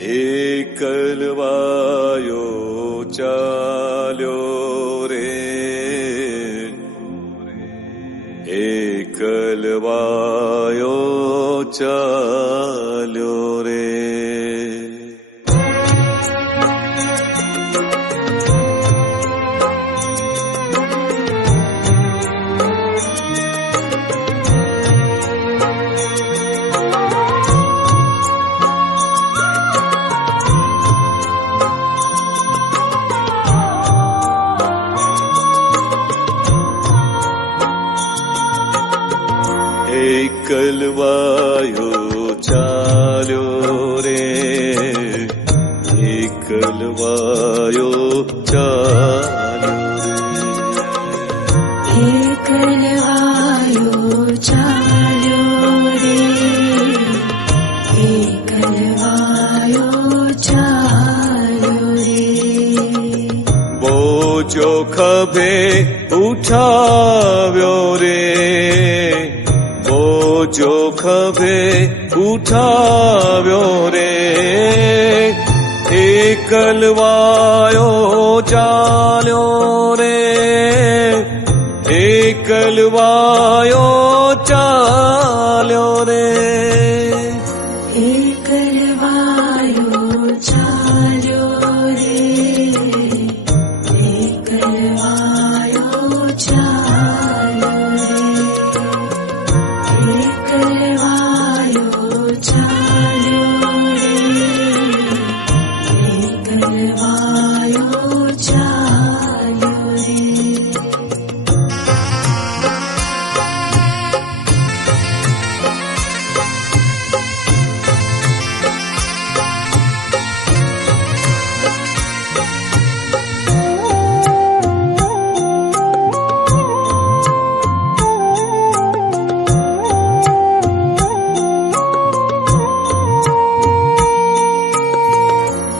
એકલવાયો ચાલ્યો રે, એકલવાયો ચાલ્યો રે. એકલવાયો ચાલ્યો રે, એકલવાયો ચાલ્યો રે. એકલવાયો ચાલ્યો રે, એકલવાયો ચાલ્યો રે. બોજો ખભે ઉઠાવ્યો રે, બોજો ખભે ઉઠાવ્યો રે. એકલવાયો ચાલ્યો રે, એકલવાયો ચાલ્યો રે. એકલવાયો ચાલ્યો રે, એકલવાયો ચાલ્યો રે. એકલવાયો ચાલ્યો રે, એકલવાયો ચાલ્યો રે.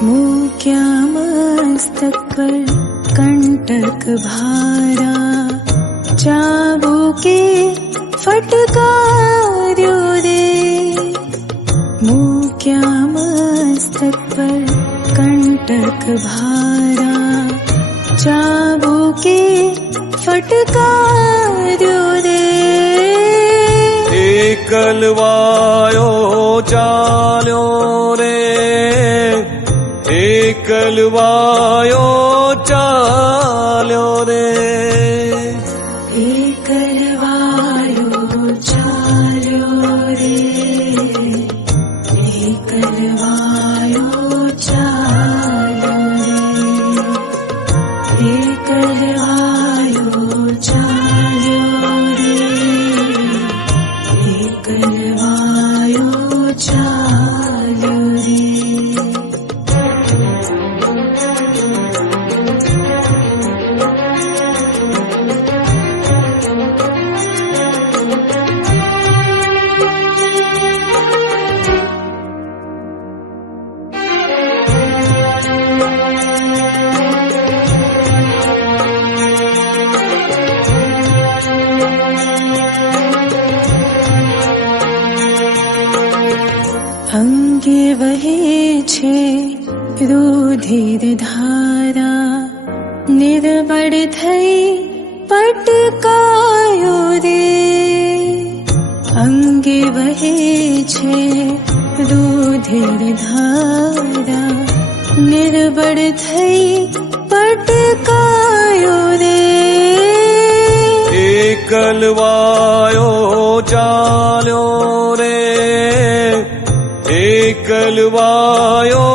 મૂક્યા મસ્તક પર કંટક ભારા, ચાબુકે ફટકાર્યો રે. મૂક્યા મસ્તક પર કંટક ભારા, ચાબુકે ફટકાર્યો રે. એકલવાયો ચાલ્યો રે, એકલવાયો ચાલ્યો રે. એકલવાયો ચાલ્યો રે, એકલવાયો ચાલ્યો રે. એકલવાયો ચાલ્યો રે, એકલવાયો ચાલ્યો રે. અંગે વહે છે રુધિર ધારા, નિર્બળ થઈ પટકાયો રે. અંગે વહે છે રુધિર ધારા, નિર્બળ થઈ પટકાયો રે. એકલવાયો ચાલ્યો રે, એકલવાયો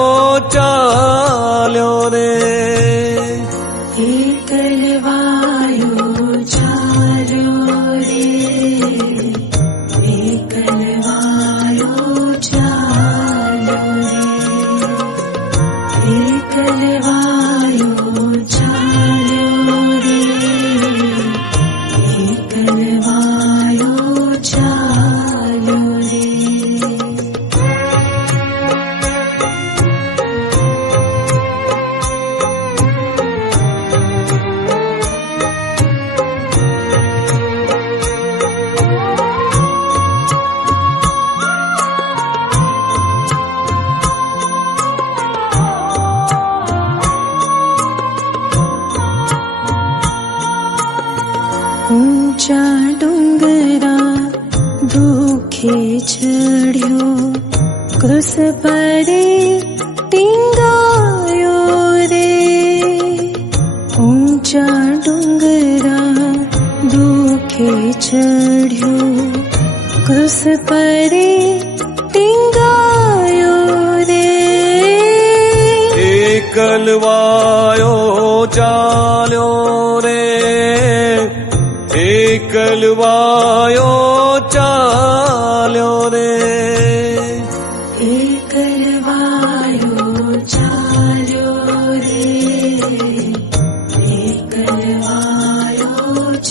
ચાલ્યો રે. એકલવાયો ચાલ્યો રે, એકલવાયો ચાલ્યો રે. એકલવાયો ચાલ્યો રે, એકલવાયો ચાલ્યો રે. दुखे चढ़्यो क्रूस परे टींगायो रे ऊंचा डूंगरा दुखे चढ़्यो क्रूस परे टींगायो रे एकलवायो चाल्यो रे एकलवायो चाल्यो रे एकलवायो चाल्यो रे एकलवायो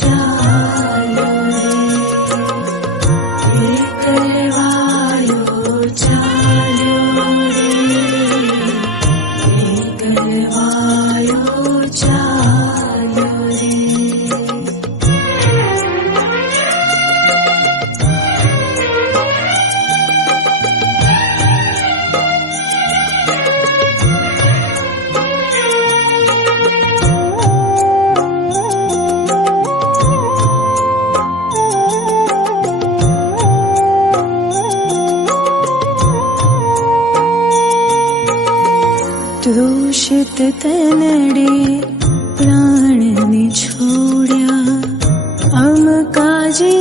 चाल्यो रे एकलवायो चाल्यो रे एकलवायो चाल्यो रे तृषित तनडे प्राण ने छोड्या अम काजे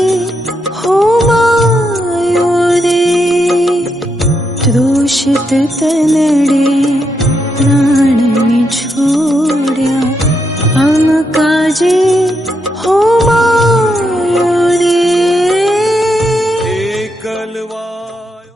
होमायो रे तृषित तनडे प्राण ने छोड्या अम काजे होमायो रे एकलवायो